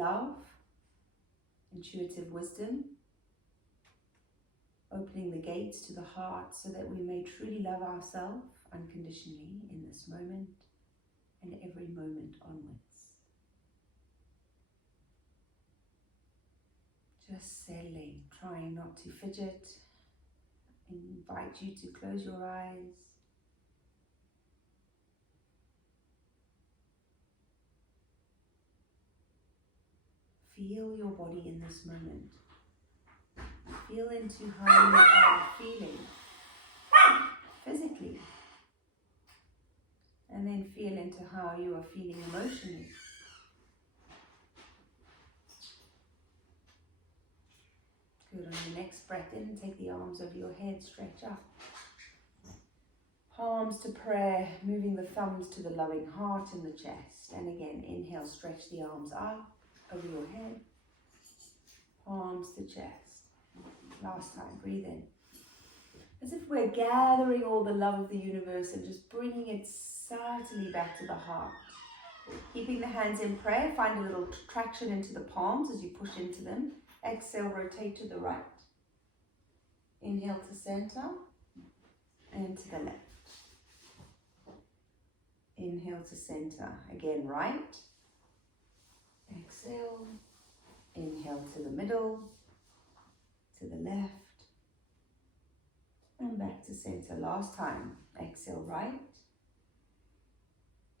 love, intuitive wisdom, opening the gates to the heart so that we may truly love ourselves unconditionally in this moment and every moment onwards. Just settling, trying not to fidget. I invite you to close your eyes. Feel your body in this moment. Feel into how you are feeling physically. And then feel into how you are feeling emotionally. Good. On the next breath in, take the arms over your head, stretch up. Palms to prayer, moving the thumbs to the loving heart in the chest. And again, inhale, stretch the arms up over your head. Palms to chest. Last time, breathe in. As if we're gathering all the love of the universe and just bringing it subtly back to the heart. Keeping the hands in prayer, find a little traction into the palms as you push into them. Exhale, rotate to the right. Inhale to center and to the left. Inhale to center. Again, right. Exhale. Inhale to the middle, to the left. And back to center. Last time. Exhale, right.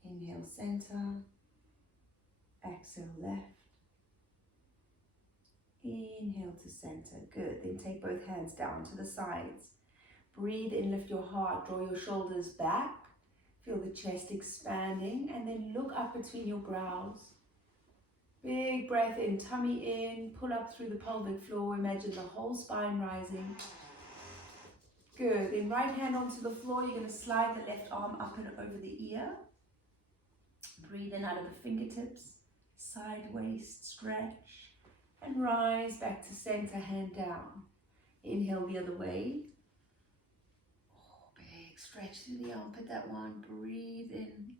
Inhale, center. Exhale, left. Inhale to center. Good. Then take both hands down to the sides. Breathe in, lift your heart, draw your shoulders back. Feel the chest expanding, and then look up between your brows. Big breath in, tummy in, pull up through the pelvic floor. Imagine the whole spine rising. Good. Then right hand onto the floor. You're going to slide the left arm up and over the ear. Breathe in out of the fingertips. Side waist stretch. And rise back to center, hand down. Inhale the other way. Oh, big stretch through the armpit, that one. Breathe in.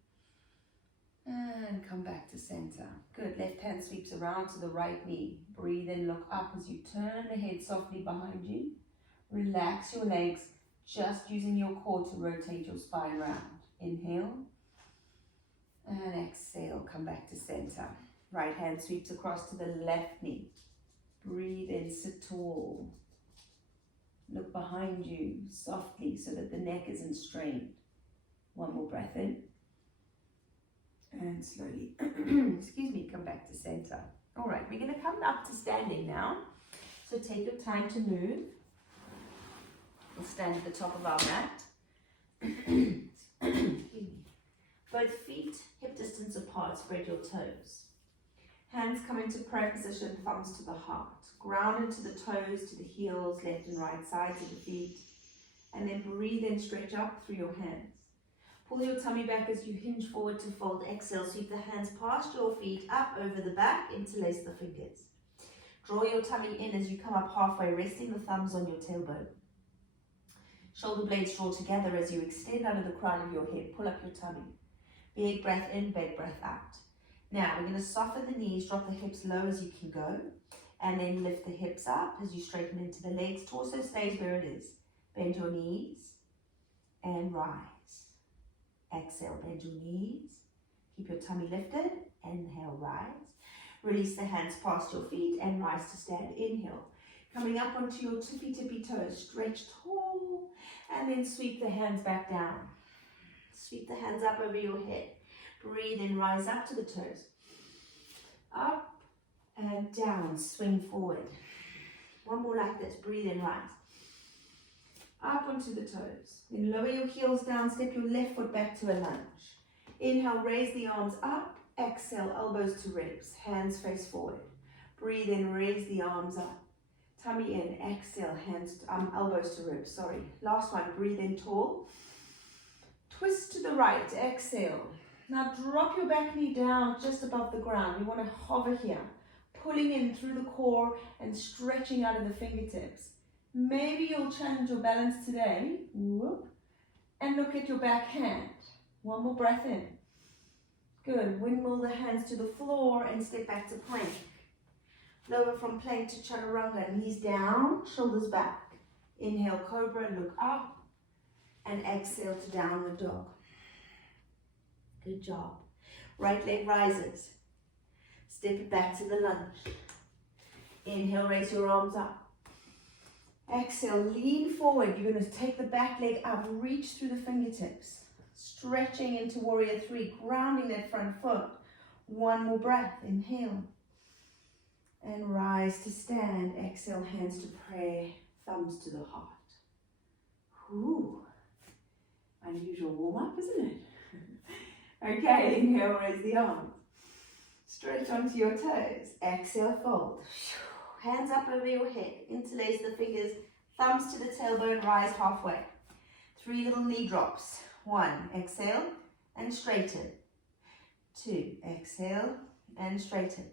And come back to center. Good. Left hand sweeps around to the right knee. Breathe in, look up as you turn the head softly behind you. Relax your legs, just using your core to rotate your spine round. Inhale. And exhale, come back to center. Right hand sweeps across to the left knee. Breathe in, sit tall. Look behind you softly so that the neck isn't strained. One more breath in. And slowly, excuse me, come back to center. All right, we're going to come up to standing now. So take your time to move. We'll stand at the top of our mat. Excuse me. Both feet hip distance apart, spread your toes. Hands come into prayer position, thumbs to the heart. Ground into the toes, to the heels, left and right sides of the feet. And then breathe in, stretch up through your hands. Pull your tummy back as you hinge forward to fold. Exhale, sweep the hands past your feet, up over the back, interlace the fingers. Draw your tummy in as you come up halfway, resting the thumbs on your tailbone. Shoulder blades draw together as you extend under the crown of your head. Pull up your tummy. Big breath in, big breath out. Now, we're going to soften the knees, drop the hips low as you can go, and then lift the hips up as you straighten into the legs. Torso stays where it is. Bend your knees and rise. Exhale, bend your knees. Keep your tummy lifted. Inhale, rise. Release the hands past your feet and rise to stand. Inhale. Coming up onto your tippy toes. Stretch tall and then sweep the hands back down. Sweep the hands up over your head. Breathe in, rise up to the toes. Up and down, swing forward. One more like this. Breathe in, rise. Up onto the toes. Then lower your heels down, step your left foot back to a lunge. Inhale, raise the arms up. Exhale, elbows to ribs. Hands face forward. Breathe in, raise the arms up. Tummy in, exhale, elbows to ribs, sorry. Last one, breathe in tall. Twist to the right, exhale. Now drop your back knee down just above the ground. You want to hover here, pulling in through the core and stretching out of the fingertips. Maybe you'll challenge your balance today. Whoop. And look at your back hand. One more breath in. Good. Windmill the hands to the floor and step back to plank. Lower from plank to chaturanga, knees down, shoulders back. Inhale, cobra, look up. And exhale to downward dog. Good job. Right leg rises. Step it back to the lunge. Inhale, raise your arms up. Exhale, lean forward. You're going to take the back leg up, reach through the fingertips. Stretching into warrior three, grounding that front foot. One more breath. Inhale. And rise to stand. Exhale, hands to prayer, thumbs to the heart. Ooh, unusual warm-up, isn't it? Okay, inhale, raise the arms. Stretch onto your toes. Exhale, fold. Hands up over your head. Interlace the fingers, thumbs to the tailbone, rise halfway. 3 little knee drops. 1, exhale, and straighten. 2, exhale, and straighten.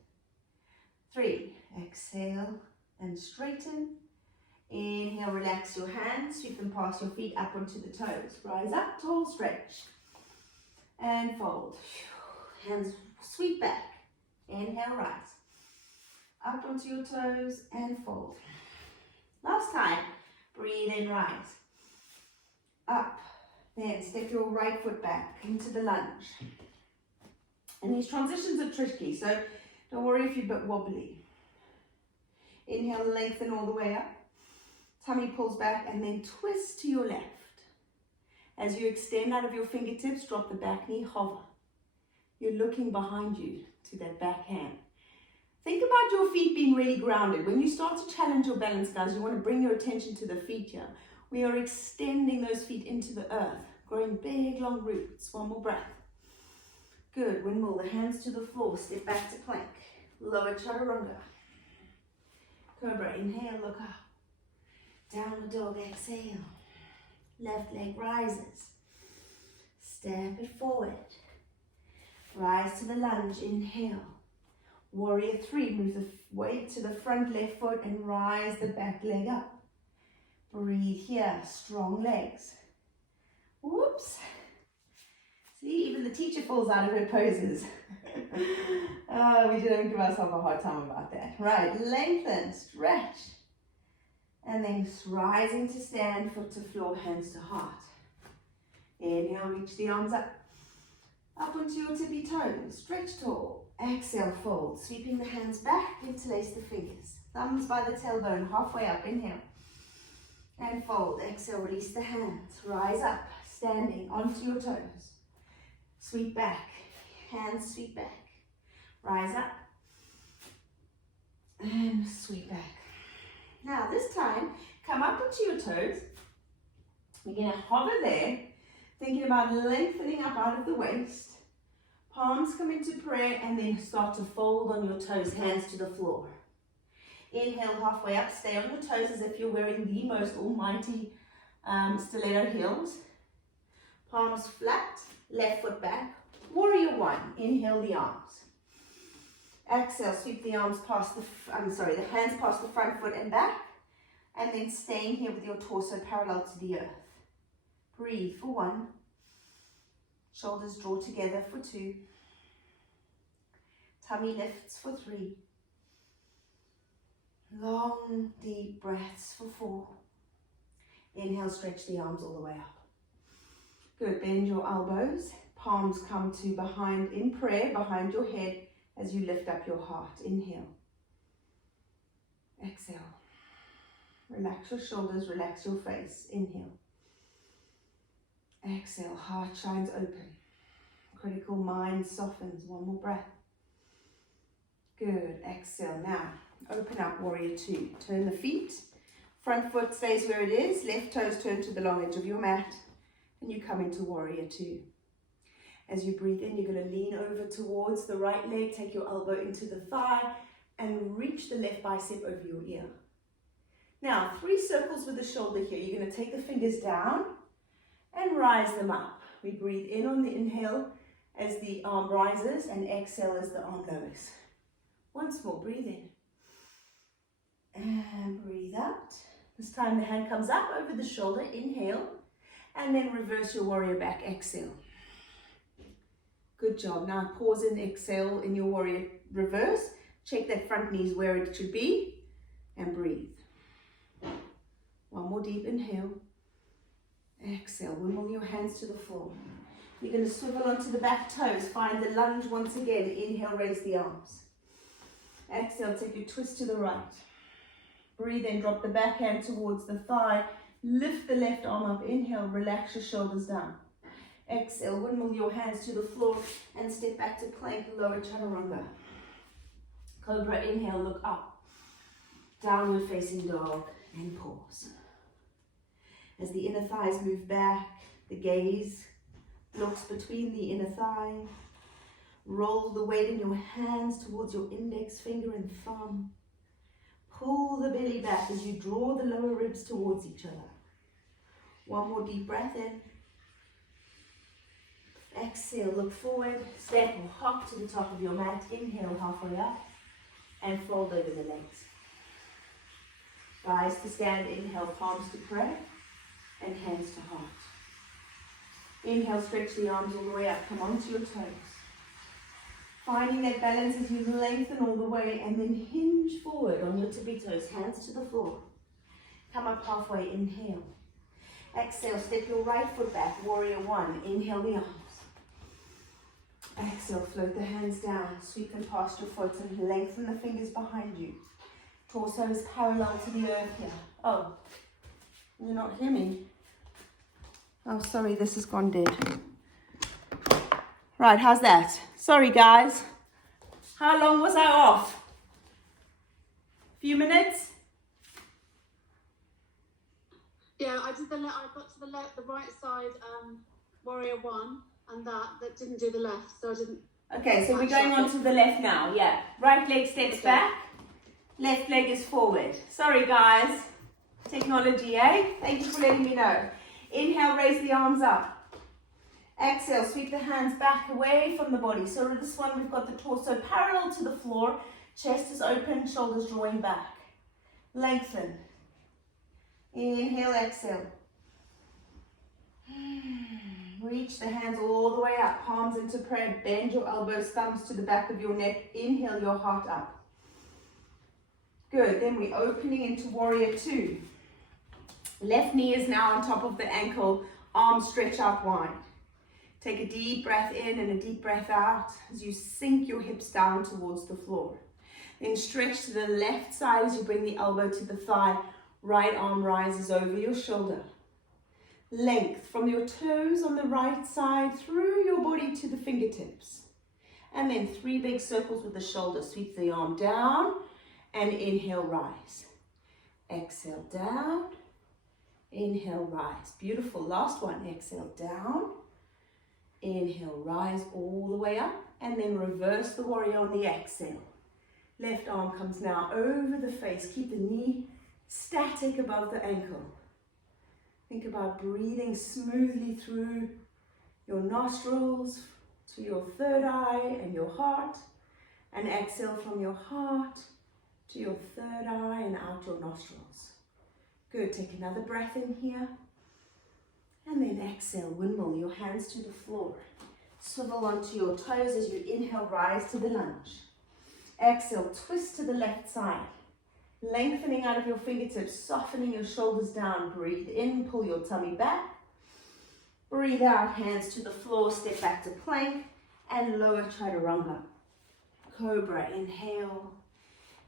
3, exhale, and straighten. Inhale, relax your hands, sweep them past your feet up onto the toes. Rise up, tall, stretch. And fold. Hands sweep back. Inhale, rise. Up onto your toes and fold. Last time, breathe in, rise. Up. Then step your right foot back into the lunge. And these transitions are tricky, so don't worry if you're a bit wobbly. Inhale, lengthen all the way up. Tummy pulls back and then twist to your left. As you extend out of your fingertips, drop the back knee, hover. You're looking behind you to that back hand. Think about your feet being really grounded. When you start to challenge your balance, guys, you want to bring your attention to the feet here. We are extending those feet into the earth, growing big, long roots. One more breath. Good. Windmill, the hands to the floor. Step back to plank. Lower chaturanga. Cobra, inhale, look up. Downward dog, exhale. Left leg rises. Step it forward. Rise to the lunge, inhale. Warrior three, move the weight to the front left foot and rise the back leg up. Breathe here, strong legs. Whoops. See, even the teacher falls out of her poses. Oh, we didn't give ourselves a hard time about that. Right, lengthen, stretch. And then rising to stand, foot to floor, hands to heart. Inhale, reach the arms up. Up onto your tippy toes, stretch tall. Exhale, fold, sweeping the hands back, interlace the fingers. Thumbs by the tailbone, halfway up, inhale. And fold, exhale, release the hands. Rise up, standing onto your toes. Sweep back, hands sweep back. Rise up. And sweep back. Now this time, come up onto your toes. We're going to hover there, thinking about lengthening up out of the waist. Palms come into prayer and then start to fold on your toes, hands to the floor. Inhale halfway up, stay on your toes as if you're wearing the most almighty stiletto heels. Palms flat, left foot back. Warrior one, inhale the arms. Exhale, sweep the arms past the hands past the front foot and back. And then staying here with your torso parallel to the earth. Breathe for one. Shoulders draw together for two. Tummy lifts for three. Long, deep breaths for four. Inhale, stretch the arms all the way up. Good, bend your elbows. Palms come to behind in prayer, behind your head as you lift up your heart. Inhale. Exhale. Relax your shoulders, relax your face. Inhale. Exhale, heart shines open. Critical mind softens. One more breath. Good. Exhale. Now, open up, warrior two. Turn the feet. Front foot stays where it is. Left toes turn to the long edge of your mat. And you come into warrior two. As you breathe in, you're going to lean over towards the right leg. Take your elbow into the thigh and reach the left bicep over your ear. Now, 3 circles with the shoulder here. You're going to take the fingers down and rise them up. We breathe in on the inhale as the arm rises and exhale as the arm lowers. Once more, breathe in. And breathe out. This time the hand comes up over the shoulder, inhale, and then reverse your warrior back, exhale. Good job. Now pause and exhale in your warrior reverse. Check that front knee is where it should be and breathe. One more deep inhale. Exhale, wimble your hands to the floor. You're going to swivel onto the back toes. Find the lunge once again. Inhale, raise the arms. Exhale, take your twist to the right. Breathe in, drop the back hand towards the thigh. Lift the left arm up. Inhale, relax your shoulders down. Exhale, wimble your hands to the floor and step back to plank, lower chaturanga. Cobra, inhale, look up. Downward facing dog and pause. As the inner thighs move back, the gaze looks between the inner thigh. Roll the weight in your hands towards your index finger and thumb. Pull the belly back as you draw the lower ribs towards each other. One more deep breath in. Exhale, look forward, step or hop to the top of your mat. Inhale, halfway up and fold over the legs. Rise to stand, inhale, palms to prayer and hands to heart. Inhale, stretch the arms all the way up, come onto your toes. Finding that balance as you lengthen all the way and then hinge forward on your tippy toes, hands to the floor. Come up halfway, inhale. Exhale, step your right foot back, warrior one. Inhale the arms. Exhale, float the hands down, sweep them past your foot and lengthen the fingers behind you. Torso is parallel to the earth here. Oh, you not hear me? Oh, sorry, this has gone dead. Right, how's that? Sorry, guys. How long was I off? Few minutes? Yeah, I did I got to the right side, warrior one, and that didn't do the left, so I didn't. Okay, so we're going on to the left now, yeah. Right leg steps back, left leg is forward. Sorry, guys. Technology, eh? Thank you for letting me know. Inhale, raise the arms up. Exhale, sweep the hands back away from the body. So this one, we've got the torso parallel to the floor. Chest is open, shoulders drawing back. Lengthen. Inhale, exhale. Reach the hands all the way up, palms into prayer. Bend your elbows, thumbs to the back of your neck. Inhale your heart up. Good, then we're opening into warrior two. Left knee is now on top of the ankle, arms stretch out wide. Take a deep breath in and a deep breath out as you sink your hips down towards the floor. Then stretch to the left side as you bring the elbow to the thigh. Right arm rises over your shoulder. Length from your toes on the right side through your body to the fingertips. And then 3 big circles with the shoulder. Sweep the arm down and inhale, rise. Exhale, down. Inhale, rise. Beautiful. Last one. Exhale, down. Inhale, rise all the way up. And then reverse the warrior on the exhale. Left arm comes now over the face. Keep the knee static above the ankle. Think about breathing smoothly through your nostrils to your third eye and your heart. And exhale from your heart to your third eye and out your nostrils. Good. Take another breath in here. And then exhale, windmill your hands to the floor. Swivel onto your toes as you inhale, rise to the lunge. Exhale, twist to the left side. Lengthening out of your fingertips, softening your shoulders down. Breathe in, pull your tummy back. Breathe out, hands to the floor, step back to plank and lower chaturanga. Cobra, inhale.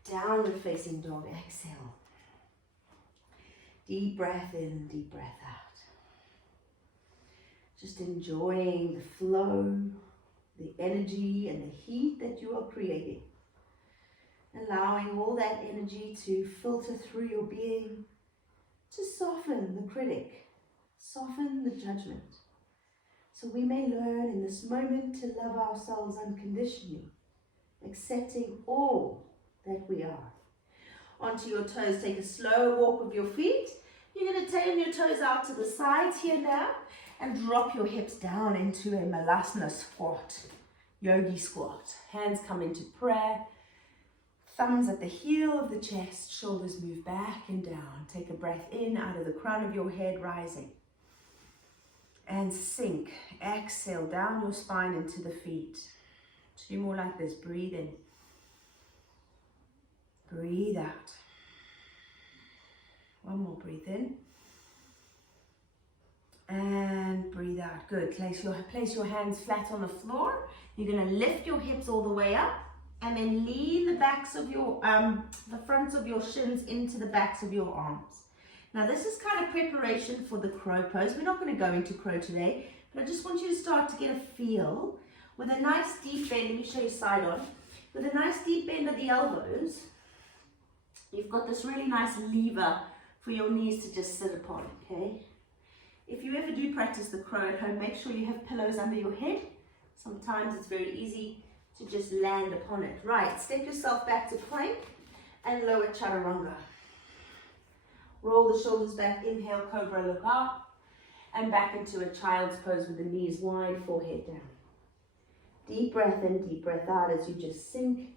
Downward facing dog, exhale. Deep breath in, deep breath out. Just enjoying the flow, the energy and the heat that you are creating. Allowing all that energy to filter through your being, to soften the critic, soften the judgment. So we may learn in this moment to love ourselves unconditionally, accepting all that we are. Onto your toes, take a slow walk with your feet. You're going to turn your toes out to the sides here now and drop your hips down into a malasana squat, yogi squat. Hands come into prayer. Thumbs at the heel of the chest, shoulders move back and down. Take a breath in out of the crown of your head, rising. And sink. Exhale down your spine into the feet. 2 more like this. Breathe in. breathe out. One more, breathe in. And breathe out. Good. Place your hands flat on the floor. You're going to lift your hips all the way up and then lean the backs of your, the fronts of your shins into the backs of your arms. Now this is kind of preparation for the crow pose. We're not going to go into crow today, but I just want you to start to get a feel with a nice deep bend. Let me show you side on. With a nice deep bend of the elbows, you've got this really nice lever for your knees to just sit upon, okay? If you ever do practice the crow at home, make sure you have pillows under your head. Sometimes it's very easy to just land upon it. Right, step yourself back to plank and lower chaturanga. Roll the shoulders back, inhale, cobra, look up, and back into a child's pose with the knees wide, forehead down. Deep breath in, deep breath out as you just sink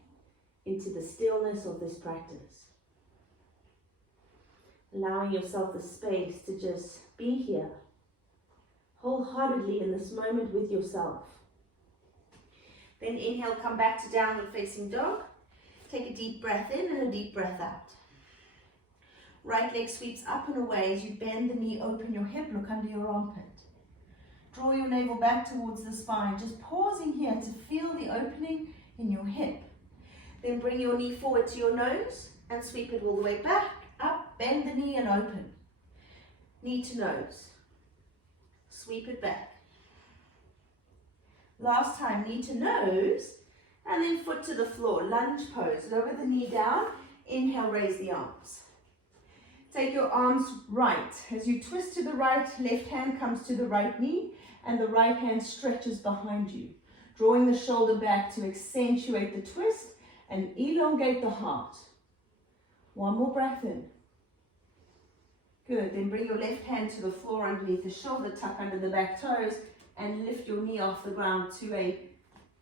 into the stillness of this practice. Allowing yourself the space to just be here, wholeheartedly in this moment with yourself. Then inhale, come back to downward facing dog. Take a deep breath in and a deep breath out. Right leg sweeps up and away as you bend the knee, open your hip, look under your armpit. Draw your navel back towards the spine, just pausing here to feel the opening in your hip. Then bring your knee forward to your nose and sweep it all the way back, up, bend the knee and open. Knee to nose. Sweep it back. Last time, knee to nose, and then foot to the floor, lunge pose. Lower the knee down, inhale, raise the arms. Take your arms right. As you twist to the right, left hand comes to the right knee, and the right hand stretches behind you, drawing the shoulder back to accentuate the twist and elongate the heart. One more breath in. Good, then bring your left hand to the floor underneath the shoulder, tuck under the back toes, and lift your knee off the ground to a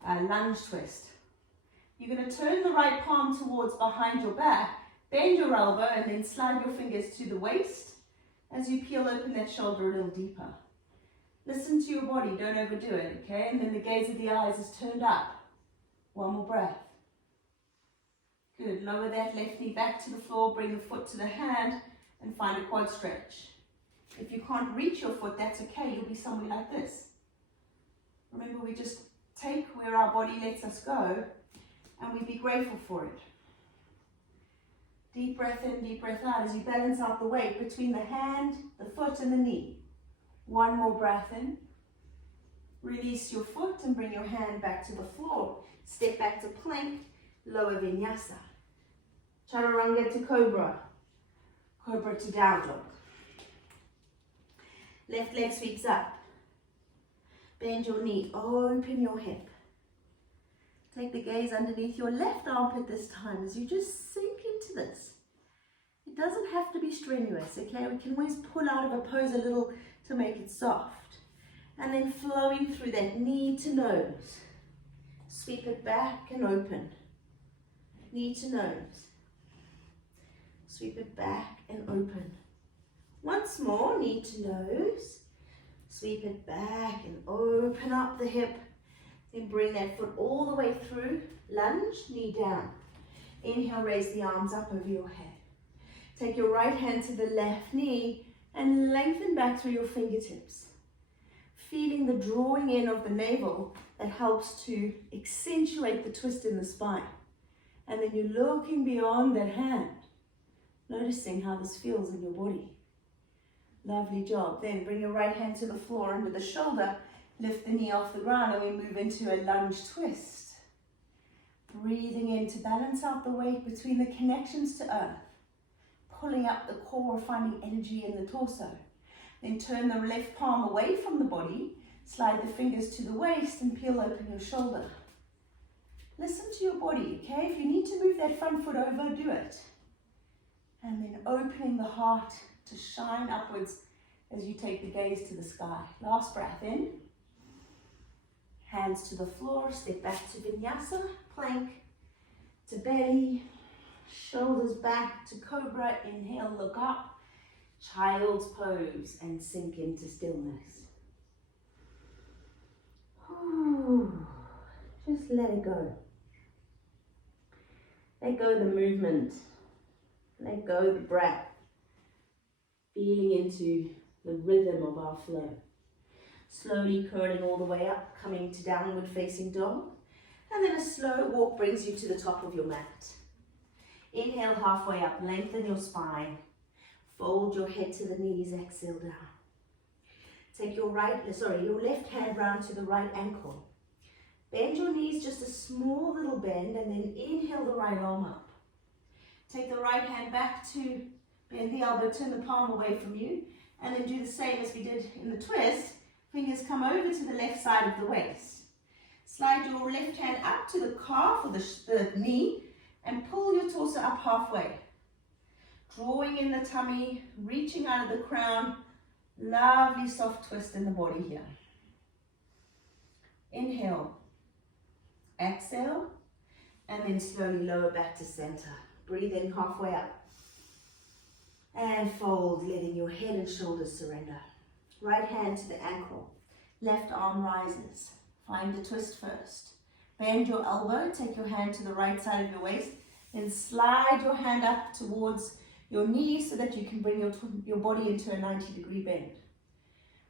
lunge twist. You're going to turn the right palm towards behind your back, bend your elbow, and then slide your fingers to the waist as you peel open that shoulder a little deeper. Listen to your body, don't overdo it, okay? And then the gaze of the eyes is turned up. One more breath. Good, lower that left knee back to the floor, bring the foot to the hand, and find a quad stretch. If you can't reach your foot, that's okay, you'll be somewhere like this. Remember, we just take where our body lets us go, and we be grateful for it. Deep breath in, deep breath out as you balance out the weight between the hand, the foot, and the knee. One more breath in. Release your foot and bring your hand back to the floor. Step back to plank, lower vinyasa. Chaturanga to cobra. Cobra to down dog. Left leg sweeps up. Bend your knee, open your hip. Take the gaze underneath your left armpit this time as you just sink into this. It doesn't have to be strenuous, okay? We can always pull out of a pose a little to make it soft. And then flowing through that knee to nose. Sweep it back and open. Knee to nose. Sweep it back and open. Once more, knee to nose. Sweep it back and open up the hip. Then bring that foot all the way through. Lunge, knee down. Inhale, raise the arms up over your head. Take your right hand to the left knee and lengthen back through your fingertips. Feeling the drawing in of the navel that helps to accentuate the twist in the spine. And then you're looking beyond that hand, noticing how this feels in your body. Lovely job. Then bring your right hand to the floor under the shoulder, lift the knee off the ground, and we move into a lunge twist. Breathing in to balance out the weight between the connections to earth, pulling up the core, finding energy in the torso. Then turn the left palm away from the body, slide the fingers to the waist, and peel open your shoulder. Listen to your body, okay? If you need to move that front foot over, do it. And then opening the heart to shine upwards as you take the gaze to the sky. Last breath in. Hands to the floor, step back to Vinyasa, plank to belly, shoulders back to cobra, inhale, look up, child's pose, and sink into stillness. Ooh, just let it go. Let go of the movement Let go of the breath. Feeling into the rhythm of our flow. Slowly curling all the way up, coming to downward facing dog. And then a slow walk brings you to the top of your mat. Inhale halfway up, lengthen your spine. Fold your head to the knees, exhale down. Take your left hand round to the right ankle. Bend your knees just a small little bend and then inhale the right arm up. Take the right hand back to bend the elbow, turn the palm away from you, and then do the same as we did in the twist. Fingers come over to the left side of the waist. Slide your left hand up to the calf or the knee and pull your torso up halfway. Drawing in the tummy, reaching out of the crown. Lovely soft twist in the body here. Inhale. Exhale. And then slowly lower back to center. Breathe in halfway up. And fold, letting your head and shoulders surrender. Right hand to the ankle. Left arm rises. Find the twist first. Bend your elbow, take your hand to the right side of your waist, then slide your hand up towards your knee so that you can bring your body into a 90-degree bend.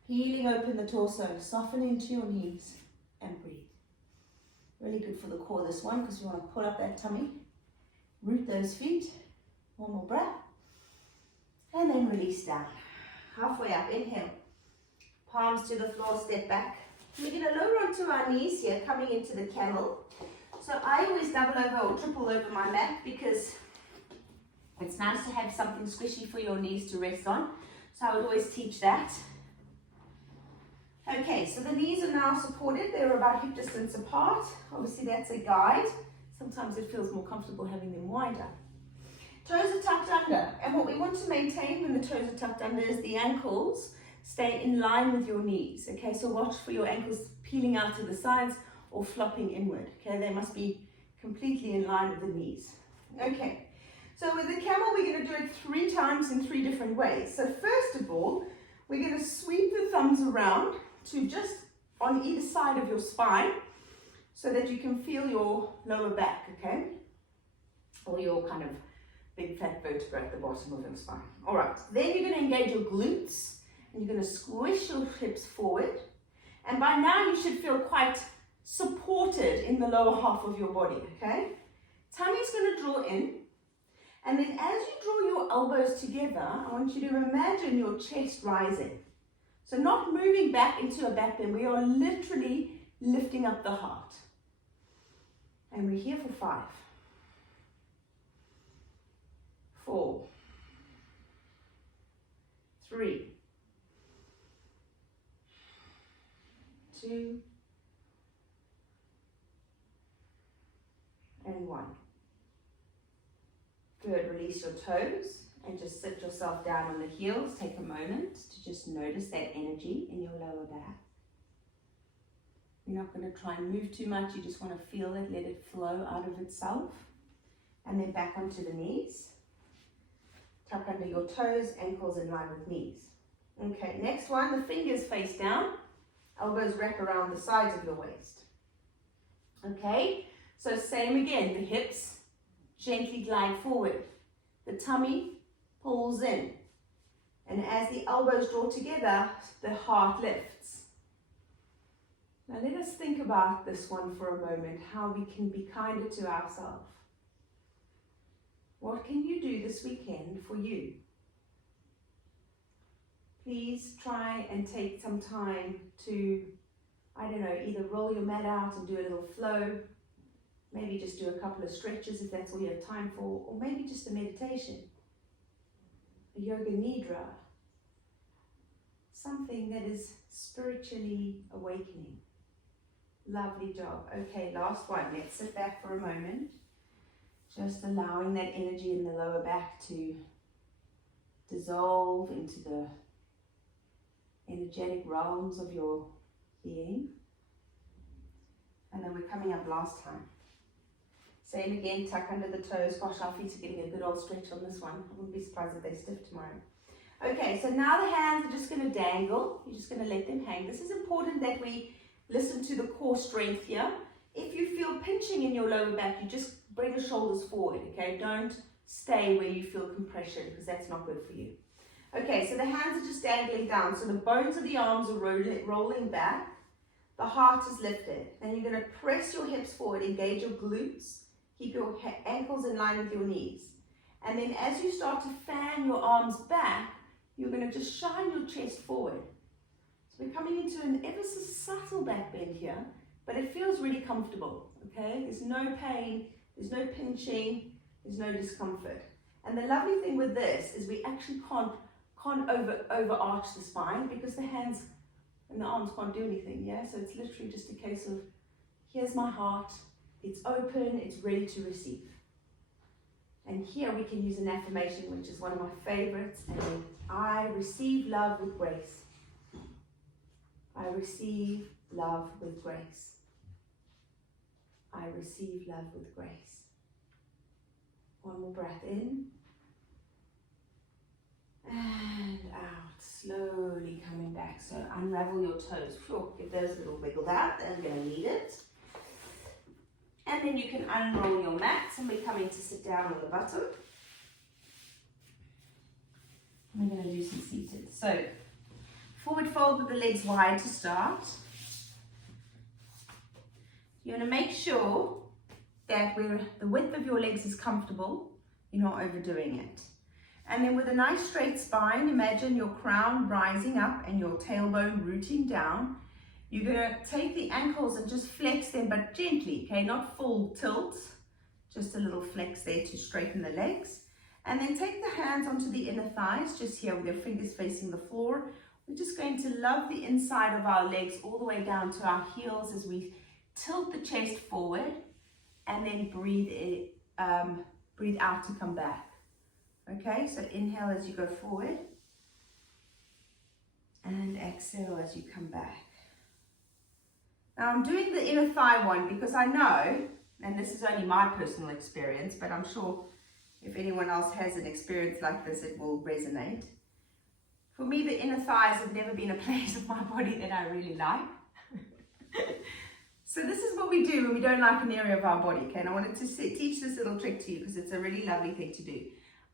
Peeling open the torso, soften into your knees and breathe. Really good for the core this one because you want to pull up that tummy, root those feet. One more breath. And then release down. Halfway up, inhale. Palms to the floor, step back. We're going to lower onto our knees here, coming into the camel. So I always double over or triple over my mat because it's nice to have something squishy for your knees to rest on. So I would always teach that. Okay, so the knees are now supported. They're about hip distance apart. Obviously that's a guide. Sometimes it feels more comfortable having them wider. Toes are tucked under. And what we want to maintain when the toes are tucked under is the ankles stay in line with your knees. Okay, so watch for your ankles peeling out to the sides or flopping inward. Okay, they must be completely in line with the knees. Okay, so with the camel, we're going to do it 3 times in 3 different ways. So first of all, we're going to sweep the thumbs around to just on either side of your spine so that you can feel your lower back, okay? Or your kind of big fat vertebra at the bottom of your spine. All right, then you're going to engage your glutes and you're going to squish your hips forward. And by now you should feel quite supported in the lower half of your body, okay? Tummy's going to draw in. And then as you draw your elbows together, I want you to imagine your chest rising. So not moving back into a back bend, we are literally lifting up the heart. And we're here for 5, 4, 3, 2, and 1. Good, release your toes and just sit yourself down on the heels. Take a moment to just notice that energy in your lower back. You're not going to try and move too much, you just want to feel it, let it flow out of itself. And then back onto the knees. Tuck under your toes, ankles in line with knees. Okay, next one, the fingers face down, elbows wrap around the sides of your waist. Okay, so same again, the hips gently glide forward. The tummy pulls in. And as the elbows draw together, the heart lifts. Now let us think about this one for a moment, how we can be kinder to ourselves. What can you do this weekend for you? Please try and take some time to, either roll your mat out and do a little flow. Maybe just do a couple of stretches if that's all you have time for, or maybe just a meditation, a yoga nidra, something that is spiritually awakening. Lovely job. Okay, last one. Let's sit back for a moment, just allowing that energy in the lower back to dissolve into the energetic realms of your being. And then we're coming up last time. Same again, tuck under the toes. Gosh, our feet are getting a good old stretch on this one. I wouldn't be surprised if they stiff tomorrow. Okay, so now the hands are just going to dangle. You're just going to let them hang. This is important that we listen to the core strength here. If you feel pinching in your lower back, you just bring the shoulders forward, okay? Don't stay where you feel compression, because that's not good for you. Okay, so the hands are just dangling down. So the bones of the arms are rolling back. The heart is lifted. Then you're going to press your hips forward, engage your glutes, keep your ankles in line with your knees. And then as you start to fan your arms back, you're going to just shine your chest forward. So we're coming into an ever so subtle back bend here, but it feels really comfortable, okay? There's no pain, there's no pinching, there's no discomfort. And the lovely thing with this is we actually can't overarch the spine, because the hands and the arms can't do anything, yeah? So it's literally just a case of, here's my heart, it's open, it's ready to receive. And here we can use an affirmation, which is one of my favorites, and I receive love with grace. I receive love with grace. I receive love with grace. One more breath in. And out, slowly coming back. So unravel your toes. Phew, give those a little wiggle out, they're going to need it. And then you can unroll your mats, and we're coming to sit down on the bottom. We're going to do some seated. So forward fold with the legs wide to start. You're going to make sure that the width of your legs is comfortable. You're not overdoing it. And then with a nice straight spine, imagine your crown rising up and your tailbone rooting down. You're going to take the ankles and just flex them, but gently, okay? Not full tilt, just a little flex there to straighten the legs. And then take the hands onto the inner thighs, just here with your fingers facing the floor. We're just going to love the inside of our legs all the way down to our heels as we tilt the chest forward, and then breathe out to come back. Okay, so inhale as you go forward, and exhale as you come back. Now I'm doing the inner thigh one because I know, and this is only my personal experience, but I'm sure if anyone else has an experience like this, it will resonate. For me, the inner thighs have never been a place of my body that I really like. So this is what we do when we don't like an area of our body, okay? And I wanted to teach this little trick to you because it's a really lovely thing to do.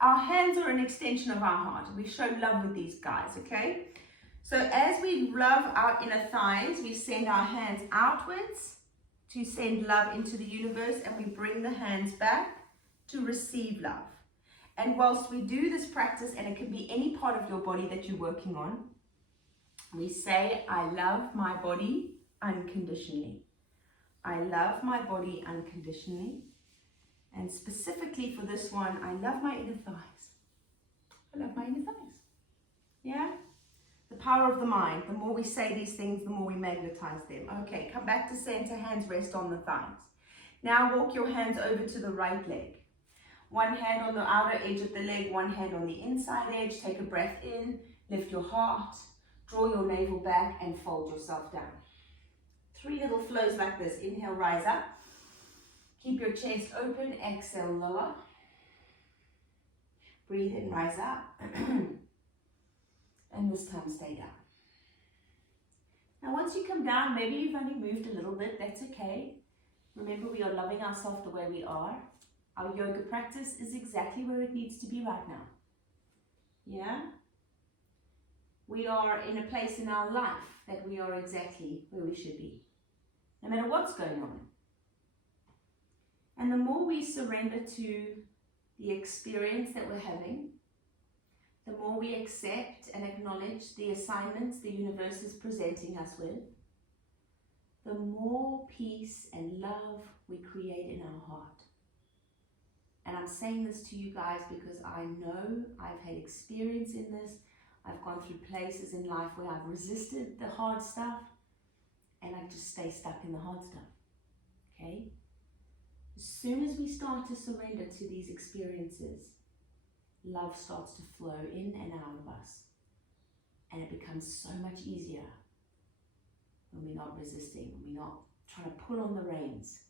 Our hands are an extension of our heart. We show love with these guys, okay? So as we love our inner thighs, we send our hands outwards to send love into the universe, and we bring the hands back to receive love. And whilst we do this practice, and it can be any part of your body that you're working on, we say, I love my body unconditionally. I love my body unconditionally. And specifically for this one, I love my inner thighs. I love my inner thighs. Yeah? The power of the mind. The more we say these things, the more we magnetize them. Okay, come back to center, hands rest on the thighs. Now walk your hands over to the right leg. One hand on the outer edge of the leg, one hand on the inside edge. Take a breath in, lift your heart, draw your navel back, and fold yourself down. 3 little flows like this. Inhale, rise up. Keep your chest open, exhale, lower. Breathe in, rise up. And this time stay down. Now once you come down, maybe you've only moved a little bit, that's okay. Remember, we are loving ourselves the way we are. Our yoga practice is exactly where it needs to be right now. Yeah? We are in a place in our life that we are exactly where we should be, no matter what's going on. And the more we surrender to the experience that we're having, the more we accept and acknowledge the assignments the universe is presenting us with, the more peace and love we create in our heart. And I'm saying this to you guys because I know I've had experience in this. I've gone through places in life where I've resisted the hard stuff, and I just stay stuck in the hard stuff, okay? As soon as we start to surrender to these experiences, love starts to flow in and out of us. And it becomes so much easier when we're not resisting, when we're not trying to pull on the reins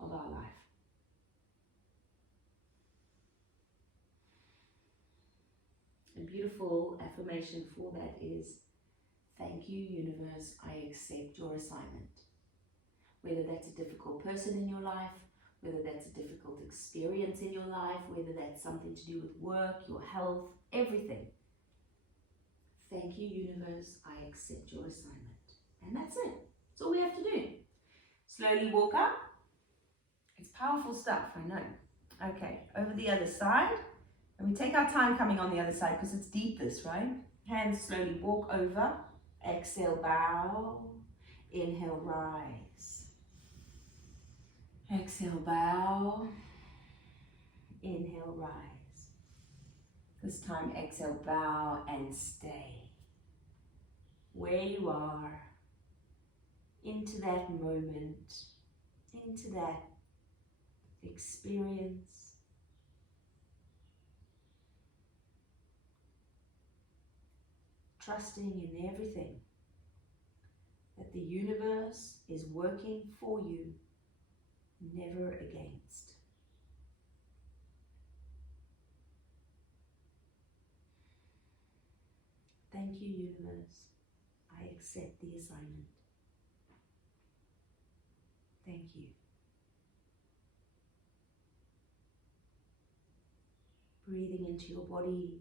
of our life. A beautiful affirmation for that is, thank you, universe, I accept your assignment. Whether that's a difficult person in your life, whether that's a difficult experience in your life, whether that's something to do with work, your health, everything. Thank you, universe, I accept your assignment. And that's it. That's all we have to do. Slowly walk up. It's powerful stuff, I know. Okay, over the other side. And we take our time coming on the other side because it's deep this, right? Hands slowly walk over. Exhale, bow. Inhale, rise. Exhale, bow. Inhale, rise. This time, exhale, bow and stay. Where you are, into that moment, into that experience. Trusting in everything, that the universe is working for you, never against. Thank you, universe. I accept the assignment. Thank you. Breathing into your body,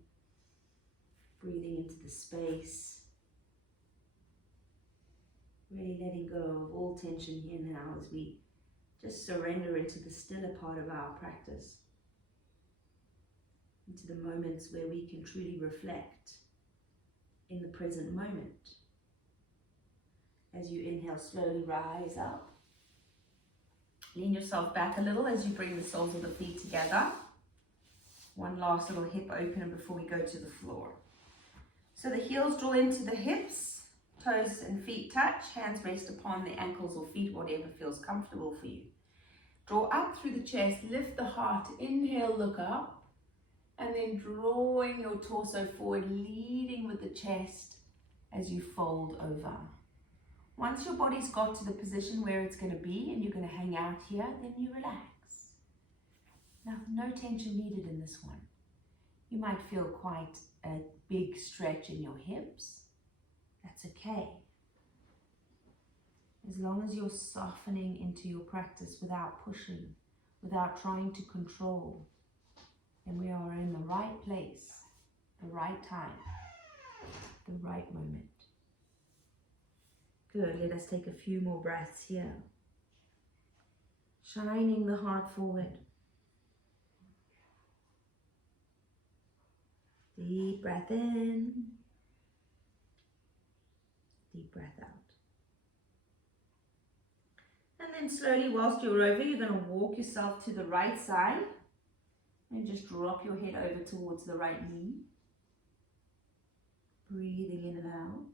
breathing into the space. Really letting go of all tension here now as we just surrender into the stiller part of our practice. Into the moments where we can truly reflect in the present moment. As you inhale, slowly rise up. Lean yourself back a little as you bring the soles of the feet together. One last little hip opener before we go to the floor. So the heels draw into the hips, toes and feet touch, hands rest upon the ankles or feet, whatever feels comfortable for you. Draw up through the chest, lift the heart, inhale, look up, and then drawing your torso forward, leading with the chest as you fold over. Once your body's got to the position where it's going to be and you're going to hang out here, then you relax. Now, no tension needed in this one. You might feel quite a big stretch in your hips. That's okay. As long as you're softening into your practice without pushing, without trying to control, then we are in the right place, the right time, the right moment. Good, let us take a few more breaths here. Shining the heart forward. Deep breath in, deep breath out. And then slowly, whilst you're over, you're going to walk yourself to the right side and just drop your head over towards the right knee. Breathing in and out.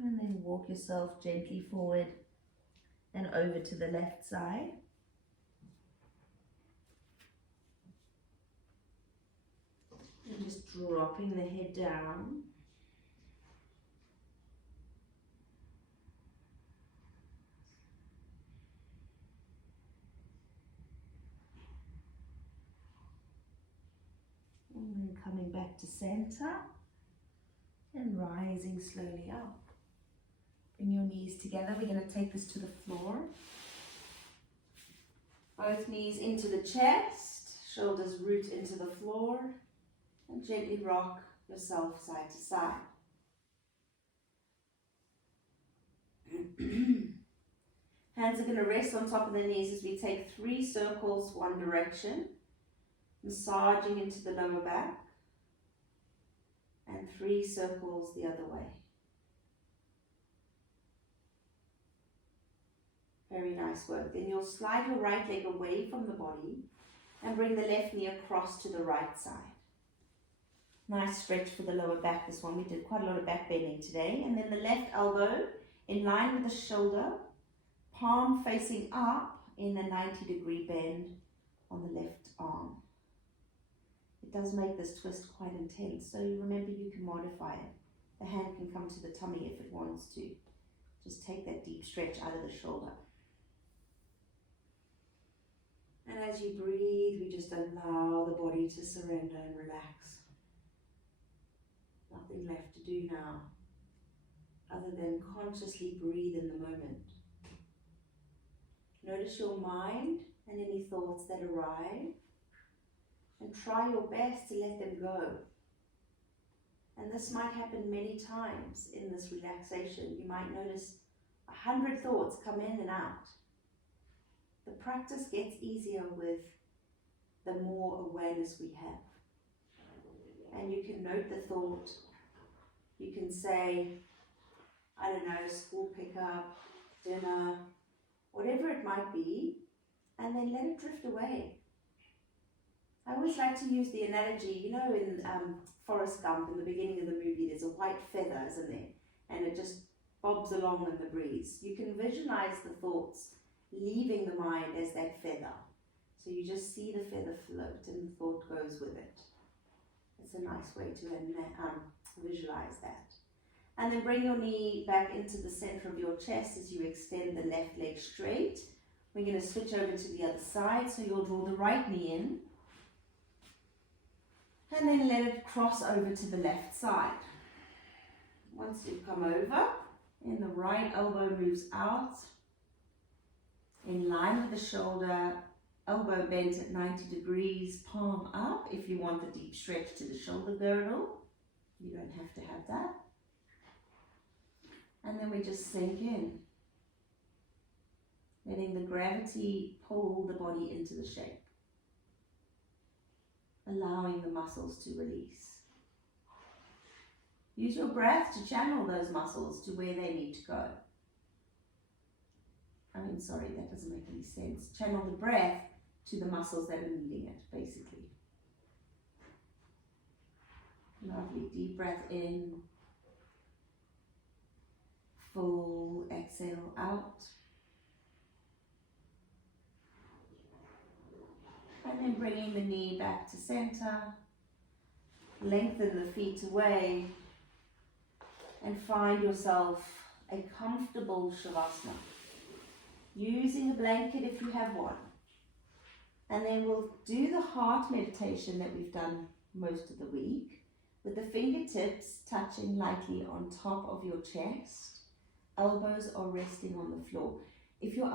And then walk yourself gently forward and over to the left side. And just dropping the head down. And then coming back to center and rising slowly up. Bring your knees together. We're going to take this to the floor. Both knees into the chest, shoulders root into the floor, and gently rock yourself side to side. Hands are going to rest on top of the knees as we take 3 circles one direction, massaging into the lower back, and 3 circles the other way. Very nice work. Then you'll slide your right leg away from the body and bring the left knee across to the right side. Nice stretch for the lower back, this one. We did quite a lot of back bending today. And then the left elbow in line with the shoulder, palm facing up in a 90-degree bend on the left arm. It does make this twist quite intense, so remember you can modify it. The hand can come to the tummy if it wants to. Just take that deep stretch out of the shoulder. And as you breathe, we just allow the body to surrender and relax. Nothing left to do now, other than consciously breathe in the moment. Notice your mind and any thoughts that arrive, and try your best to let them go. And this might happen many times in this relaxation. You might notice 100 thoughts come in and out. The practice gets easier with the more awareness we have. And you can note the thought. You can say, I don't know, school pickup, dinner, whatever it might be, and then let it drift away. I always like to use the analogy, you know, in Forrest Gump, in the beginning of the movie, there's a white feather, isn't there? And it just bobs along in the breeze. You can visualize the thoughts leaving the mind as that feather. So you just see the feather float and the thought goes with it. It's a nice way to visualize that. And then bring your knee back into the center of your chest as you extend the left leg straight. We're going to switch over to the other side, so you'll draw the right knee in. And then let it cross over to the left side. Once you've come over, and the right elbow moves out, in line with the shoulder, elbow bent at 90 degrees, palm up. If you want the deep stretch to the shoulder girdle, you don't have to have that. And then we just sink in, letting the gravity pull the body into the shape, allowing the muscles to release. Use your breath to channel those muscles to where they need to go. Sorry, that doesn't make any sense. Channel the breath to the muscles that are needing it, basically. Lovely, deep breath in. Full exhale out. And then bringing the knee back to center. Lengthen the feet away. And find yourself a comfortable Shavasana. Using a blanket if you have one. And then we'll do the heart meditation that we've done most of the week, with the fingertips touching lightly on top of your chest. Elbows are resting on the floor. If your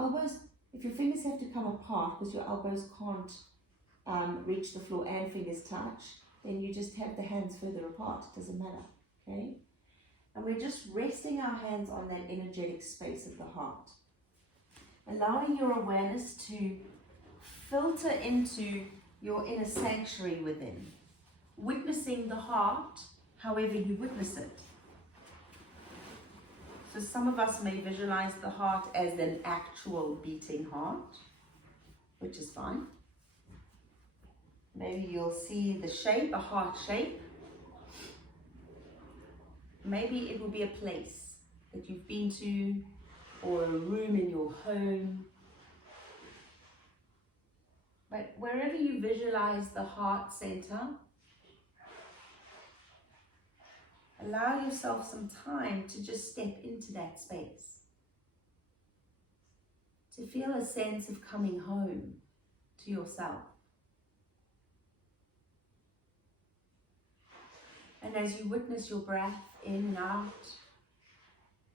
fingers have to come apart because your elbows can't reach the floor and fingers touch, then you just have the hands further apart. It doesn't matter, okay? And we're just resting our hands on that energetic space of the heart. Allowing your awareness to filter into your inner sanctuary within. Witnessing the heart however you witness it. So some of us may visualize the heart as an actual beating heart, which is fine. Maybe you'll see the shape, a heart shape. Maybe it will be a place that you've been to, or a room in your home. But wherever you visualize the heart center, allow yourself some time to just step into that space. To feel a sense of coming home to yourself. And as you witness your breath in and out,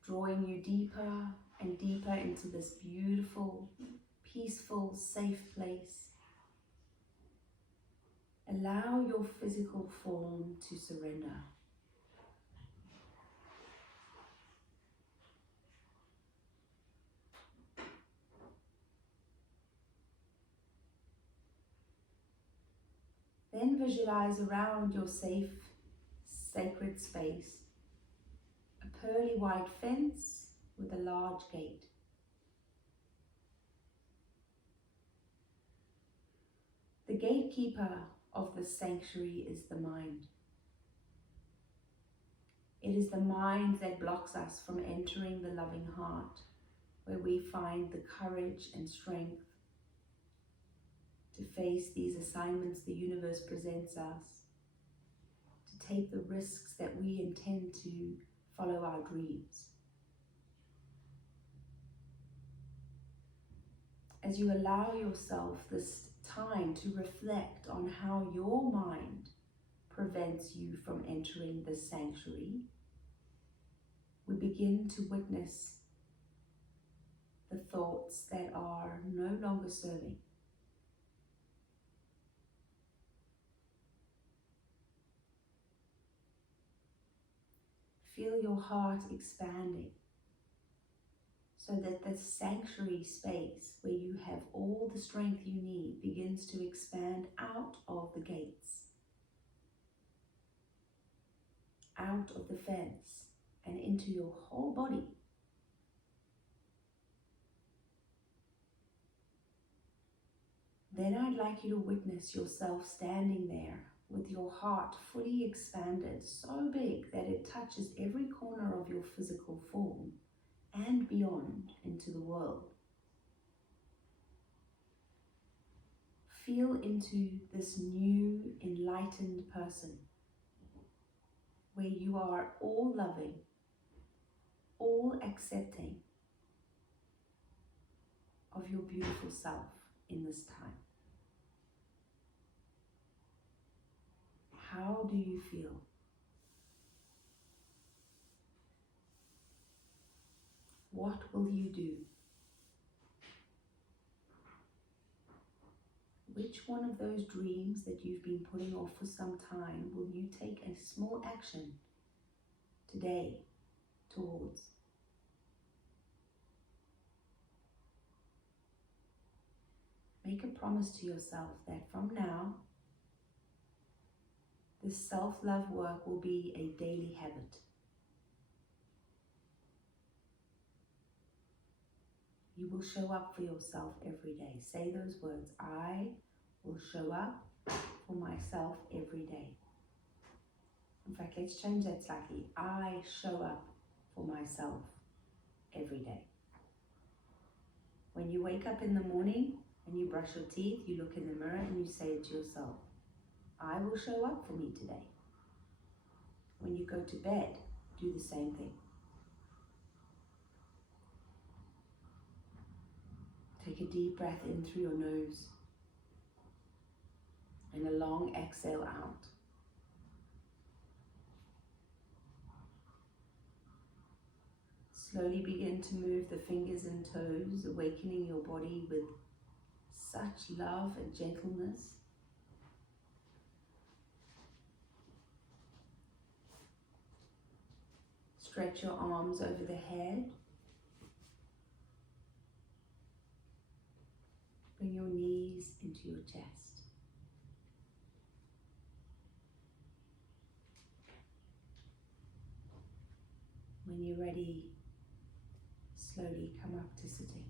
drawing you deeper and deeper into this beautiful, peaceful, safe place, allow your physical form to surrender. Then visualize around your safe, sacred space a pearly white fence with a large gate. The gatekeeper of the sanctuary is the mind. It is the mind that blocks us from entering the loving heart, where we find the courage and strength to face these assignments the universe presents us, to take the risks that we intend to follow our dreams. as you allow yourself this time to reflect on how your mind prevents you from entering this sanctuary, we begin to witness the thoughts that are no longer serving. Feel your heart expanding so that the sanctuary space where you have all the strength you need begins to expand out of the gates, out of the fence, and into your whole body. Then I'd like you to witness yourself standing there with your heart fully expanded, so big that it touches every corner of your physical form and beyond into the world. Feel into this new enlightened person where you are all loving, all accepting of your beautiful self in this time. How do you feel? What will you do? Which one of those dreams that you've been putting off for some time will you take a small action today towards? Make a promise to yourself that from now, this self-love work will be a daily habit. You will show up for yourself every day. Say those words. I will show up for myself every day. In fact, let's change that slightly. I show up for myself every day. When you wake up in the morning and you brush your teeth, you look in the mirror and you say it to yourself. I will show up for me today. When you go to bed, do the same thing. Take a deep breath in through your nose and a long exhale out. Slowly begin to move the fingers and toes, awakening your body with such love and gentleness. Stretch your arms over the head. Bring your knees into your chest. When you're ready, slowly come up to sitting.